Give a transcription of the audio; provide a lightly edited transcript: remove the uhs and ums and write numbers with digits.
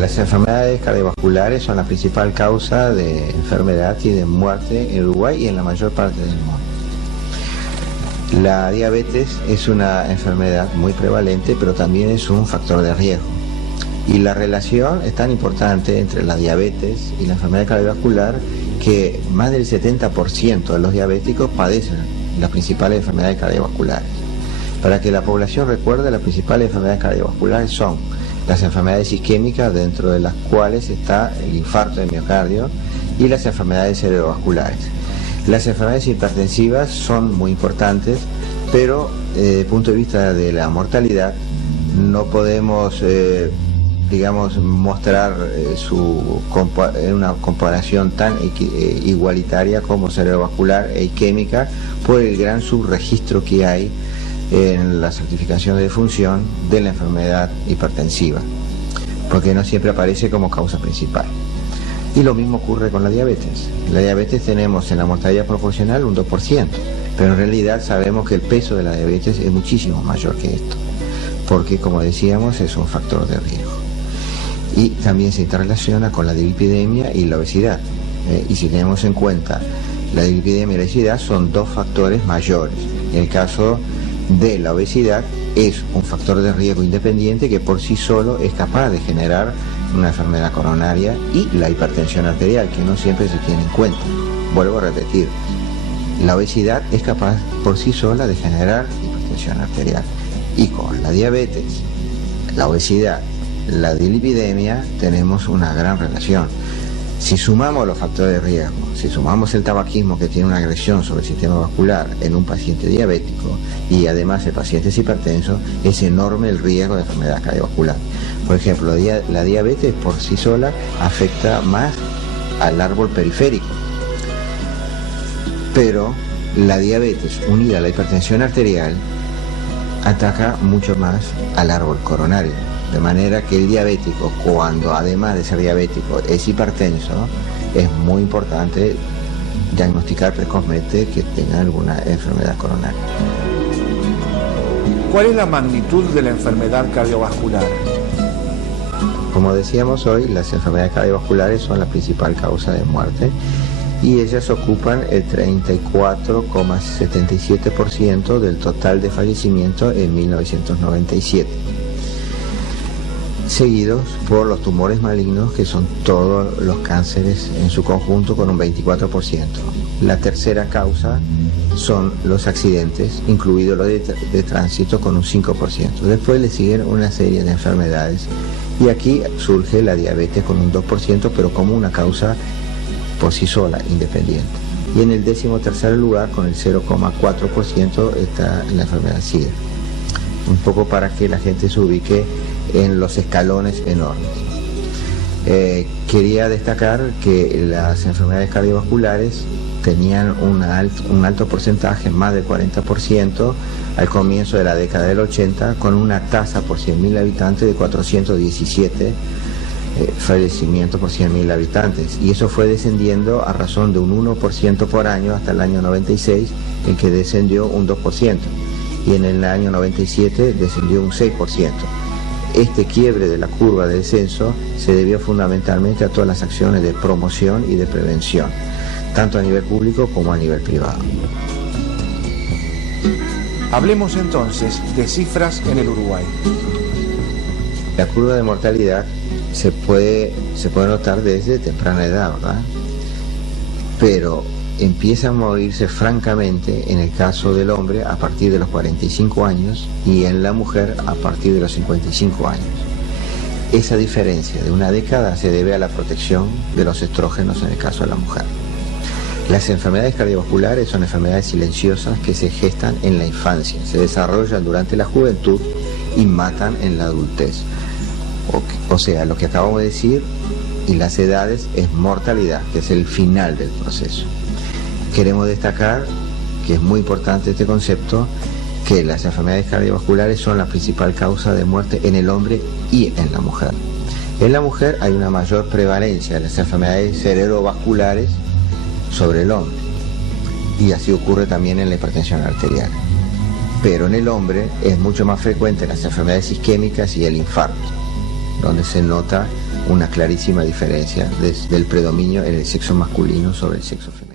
Las enfermedades cardiovasculares son la principal causa de enfermedad y de muerte en Uruguay y en la mayor parte del mundo. La diabetes es una enfermedad muy prevalente, pero también es un factor de riesgo. Y la relación es tan importante entre la diabetes y la enfermedad cardiovascular que más del 70% de los diabéticos padecen las principales enfermedades cardiovasculares. Para que la población recuerde, las principales enfermedades cardiovasculares son las enfermedades isquémicas, dentro de las cuales está el infarto de miocardio, y las enfermedades cerebrovasculares. Las enfermedades hipertensivas son muy importantes, pero desde el punto de vista de la mortalidad no podemos mostrar una comparación tan igualitaria como cerebrovascular e isquémica por el gran subregistro que hay en la certificación de defunción de la enfermedad hipertensiva, porque no siempre aparece como causa principal. Y lo mismo ocurre con la diabetes. La diabetes tenemos en la mortalidad proporcional un 2%, pero en realidad sabemos que el peso de la diabetes es muchísimo mayor que esto, porque como decíamos es un factor de riesgo. Y también se interrelaciona con la dislipidemia y la obesidad. Y si tenemos en cuenta la dislipidemia y la obesidad son dos factores mayores. En el caso de la obesidad es un factor de riesgo independiente que por sí solo es capaz de generar una enfermedad coronaria, y la hipertensión arterial, que no siempre se tiene en cuenta. Vuelvo a repetir, la obesidad es capaz por sí sola de generar hipertensión arterial, y con la diabetes, la obesidad, la dislipidemia tenemos una gran relación. Si sumamos los factores de riesgo, si sumamos el tabaquismo, que tiene una agresión sobre el sistema vascular en un paciente diabético, y además el paciente es hipertenso, es enorme el riesgo de enfermedad cardiovascular. Por ejemplo, la diabetes por sí sola afecta más al árbol periférico, pero la diabetes unida a la hipertensión arterial ataca mucho más al árbol coronario. De manera que el diabético, cuando además de ser diabético es hipertenso, es muy importante diagnosticar precozmente que tenga alguna enfermedad coronaria. ¿Cuál es la magnitud de la enfermedad cardiovascular? Como decíamos hoy, las enfermedades cardiovasculares son la principal causa de muerte y ellas ocupan el 34,77% del total de fallecimientos en 1997. Seguidos por los tumores malignos, que son todos los cánceres en su conjunto, con un 24%. La tercera causa son los accidentes, incluidos los de tránsito, con un 5%. Después le siguen una serie de enfermedades, y aquí surge la diabetes con un 2%, pero como una causa por sí sola, independiente. Y en el 13º lugar, con el 0,4%, está la enfermedad SIDA. Un poco para que la gente se ubique en los escalones enormes. Quería destacar que las enfermedades cardiovasculares tenían un alto porcentaje, más del 40%, al comienzo de la década del 80, con una tasa por 100.000 habitantes de 417 fallecimientos por 100.000 habitantes, y eso fue descendiendo a razón de un 1% por año hasta el año 96, en que descendió un 2%, y en el año 97 descendió un 6%. Este quiebre de la curva de descenso se debió fundamentalmente a todas las acciones de promoción y de prevención, tanto a nivel público como a nivel privado. Hablemos entonces de cifras en el Uruguay. La curva de mortalidad se puede notar desde temprana edad, ¿verdad? Pero empieza a morirse francamente en el caso del hombre a partir de los 45 años y en la mujer a partir de los 55 años. Esa diferencia de una década se debe a la protección de los estrógenos en el caso de la mujer. Las enfermedades cardiovasculares son enfermedades silenciosas que se gestan en la infancia, se desarrollan durante la juventud y matan en la adultez. O sea, lo que acabamos de decir, y las edades, es mortalidad, que es el final del proceso. Queremos destacar, que es muy importante este concepto, que las enfermedades cardiovasculares son la principal causa de muerte en el hombre y en la mujer. En la mujer hay una mayor prevalencia de las enfermedades cerebrovasculares sobre el hombre, y así ocurre también en la hipertensión arterial. Pero en el hombre es mucho más frecuente las enfermedades isquémicas y el infarto, donde se nota una clarísima diferencia del predominio en el sexo masculino sobre el sexo femenino.